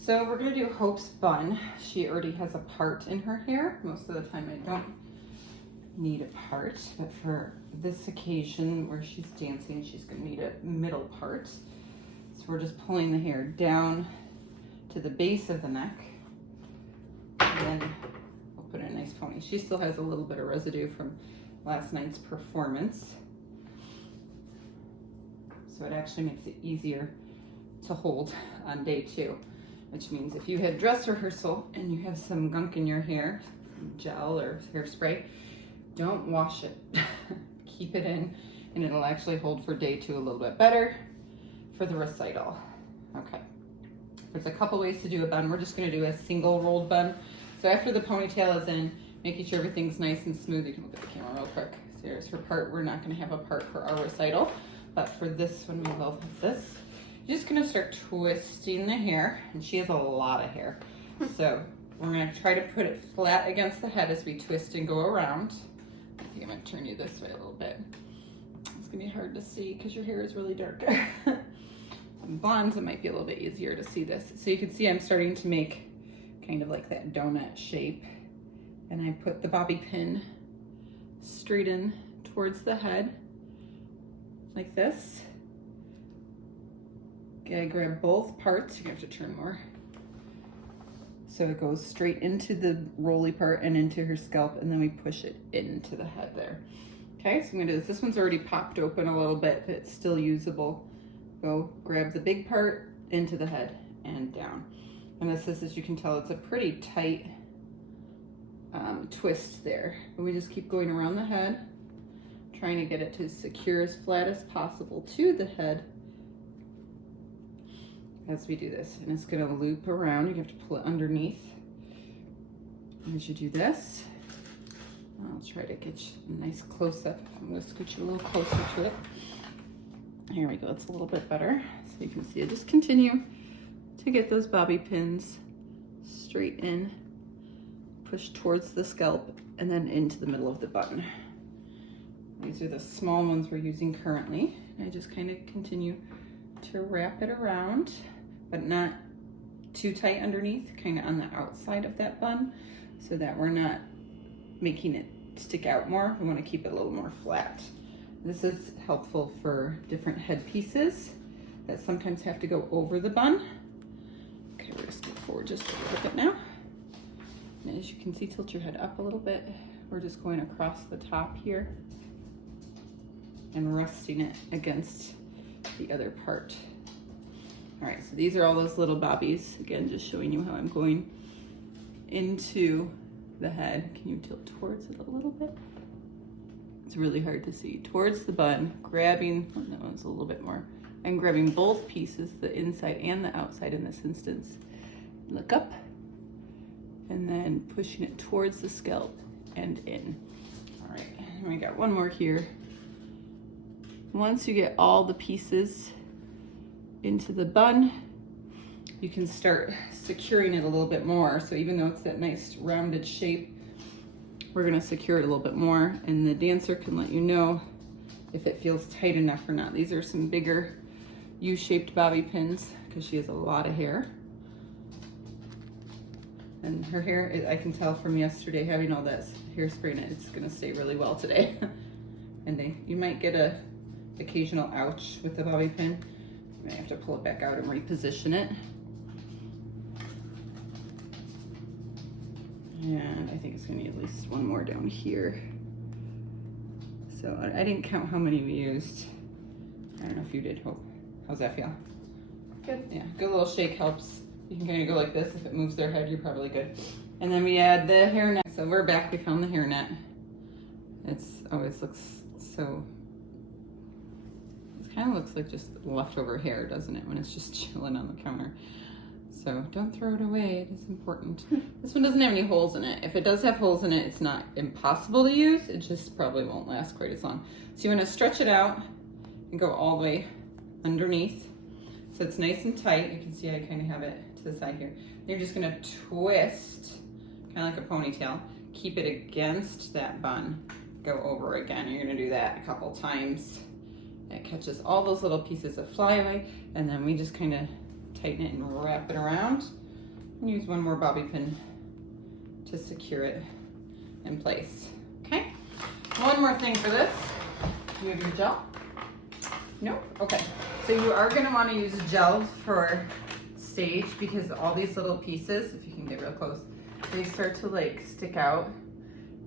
So we're gonna do Hope's bun. She already has a part in her hair. Most of the time I don't need a part, but for this occasion where she's dancing, she's gonna need a middle part. So we're just pulling the hair down to the base of the neck, and then we'll put in a nice pony. She still has a little bit of residue from last night's performance, so it actually makes it easier to hold on day 2, which means if you had dress rehearsal and you have some gunk in your hair, gel or hairspray, don't wash it. Keep it in, and it'll actually hold for day 2 a little bit better for the recital. Okay, there's a couple ways to do a bun. We're just going to do a single rolled bun. So after the ponytail is in, making sure everything's nice and smooth. You can look at the camera real quick. So here's her part. We're not going to have a part for our recital, but for this one we will have this. You're just going to start twisting the hair, and she has a lot of hair. So we're going to try to put it flat against the head as we twist and go around. I think I'm going to turn you this way a little bit. It's going to be hard to see because your hair is really dark. Blondes, it might be a little bit easier to see this. So you can see I'm starting to make kind of like that donut shape, and I put the bobby pin straight in towards the head like this. Okay, I grab both parts. You have to turn more. So it goes straight into the rolly part and into her scalp, and then we push it into the head there. Okay, so I'm gonna do this. This one's already popped open a little bit, but it's still usable. Go grab the big part into the head and down. And this is, as you can tell, it's a pretty tight twist there. And we just keep going around the head, trying to get it to secure as flat as possible to the head as we do this. And it's gonna loop around. You have to pull it underneath. And as you do this, I'll try to get you a nice close up. I'm gonna scoot you a little closer to it. Here we go, it's a little bit better. So you can see it. Just continue to get those bobby pins straight in, push towards the scalp, and then into the middle of the bun. These are the small ones we're using currently. I just kind of continue to wrap it around, but not too tight underneath, kind of on the outside of that bun, so that we're not making it stick out more. We want to keep it a little more flat. This is helpful for different headpieces that sometimes have to go over the bun. Okay, we're just going forward just a little bit now. And as you can see, tilt your head up a little bit. We're just going across the top here and resting it against the other part. All right, so these are all those little bobbies. Again, just showing you how I'm going into the head. Can you tilt towards it a little bit? It's really hard to see. Towards the bun, grabbing, oh, that one's a little bit more. I'm grabbing both pieces, the inside and the outside in this instance. Look up, and then pushing it towards the scalp and in. All right, and we got one more here. Once you get all the pieces into the bun, you can start securing it a little bit more. So even though it's that nice rounded shape, we're gonna secure it a little bit more, and the dancer can let you know if it feels tight enough or not. These are some bigger U-shaped bobby pins because she has a lot of hair. And her hair, I can tell from yesterday having all that hairspray in it, it's gonna stay really well today. And you might get a occasional ouch with the bobby pin. You might have to pull it back out and reposition it. And I think it's gonna need at least one more down here. So I didn't count how many we used. I don't know if you did, Hope. How's that feel? Good, yeah, good little shake helps. You can kind of go like this. If it moves their head, you're probably good. And then we add the hairnet. So we're back, we found the hairnet. It always looks so, it kind of looks like just leftover hair, doesn't it, when it's just chilling on the counter. So don't throw it away, it is important. This one doesn't have any holes in it. If it does have holes in it, it's not impossible to use, it just probably won't last quite as long. So you wanna stretch it out and go all the way underneath. So it's nice and tight. You can see I kind of have it to the side here. You're just gonna twist, kind of like a ponytail. Keep it against that bun. Go over again. You're gonna do that a couple times. It catches all those little pieces of flyaway, and then we just kind of tighten it and wrap it around And use one more bobby pin to secure it in place. Okay, one more thing for this. Do you have your gel? No? Okay. So you are going to want to use gel for stage because all these little pieces, if you can get real close, they start to like stick out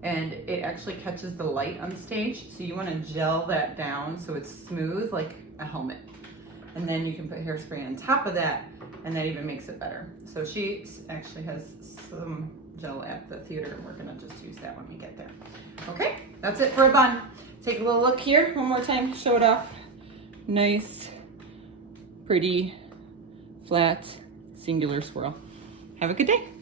and it actually catches the light on stage. So you want to gel that down so it's smooth like a helmet. And then you can put hairspray on top of that and that even makes it better. So she actually has some gel at the theater and we're going to just use that when we get there. Okay, that's it for a bun. Take a little look here one more time, show it off. Nice, pretty, flat, singular swirl. Have a good day.